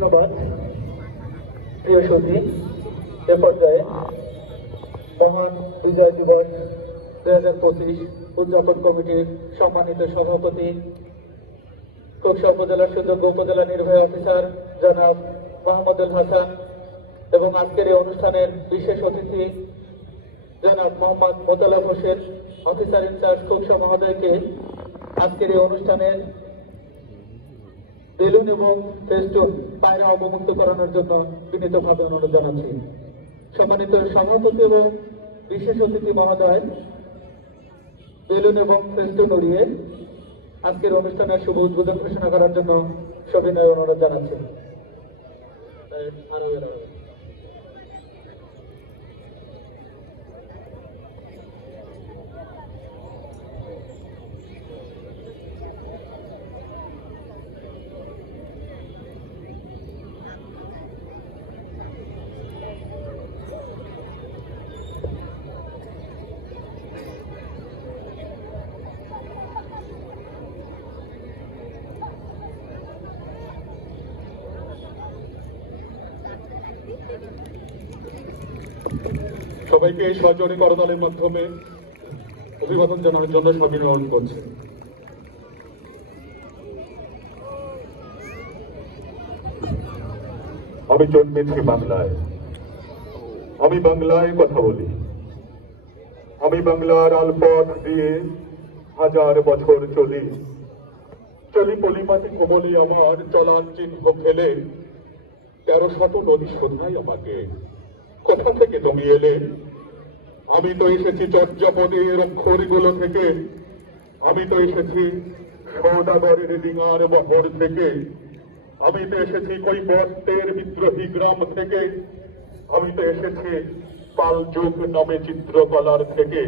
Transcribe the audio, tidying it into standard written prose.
ধন্যবাদ। প্রিয় সতী, এ পর্যায়ে মহান বিজয় দিবস 2025 উদযাপন কমিটির সম্মানিত সভাপতি, খোকসা উপজেলার সুযোগ্য উপজেলা নির্বাহী অফিসার জনাব মাহমুদুল হাসান এবং আজকের এই অনুষ্ঠানের বিশেষ অতিথি জনাব মোহাম্মদ মোতালেব হোসেন, অফিসার ইনচার্জ খোকসা মহোদয়কে আজকের এই অনুষ্ঠানের বেলুন এবং ফেস্টুন পায়রা অবমুক্ত করানোর জন্য বিনীতভাবে অনুরোধ জানাচ্ছি। সম্মানিত সভাপতি এবং বিশেষ অতিথি মহোদয় বেলুন এবং ফেস্টুন উড়িয়ে আজকের অনুষ্ঠানের শুভ উদ্বোধন ঘোষণা করার জন্য সবিনয় অনুরোধ জানাচ্ছি। সবাইকে সজোরে করতালের মাধ্যমে অভিবাদন জানানোর জন্য সবিনয় অনুরোধ করছি। আমি জন্মেছি বাংলায়, আমি বাংলায় কথা বলি, আমি বাংলার আলপথ দিয়ে হাজার বছর চলি, চলি পলিমাটি কোমলে আমার চলার চিহ্ন ফেলে, 1300 নদী শোধাই আমাকে, কোথা থেকে তুমি এলে? আমি তো এসেছি চর্যাপদের অক্ষরগুলো থেকে, আমি তো এসেছি সৌদাগরের ডিঙার বহর থেকে, আমি তো এসেছি কৈবর্তের বিদ্রোহী গ্রাম থেকে, আমি তো এসেছি পাল যুগ নামে চিত্রকলার থেকে,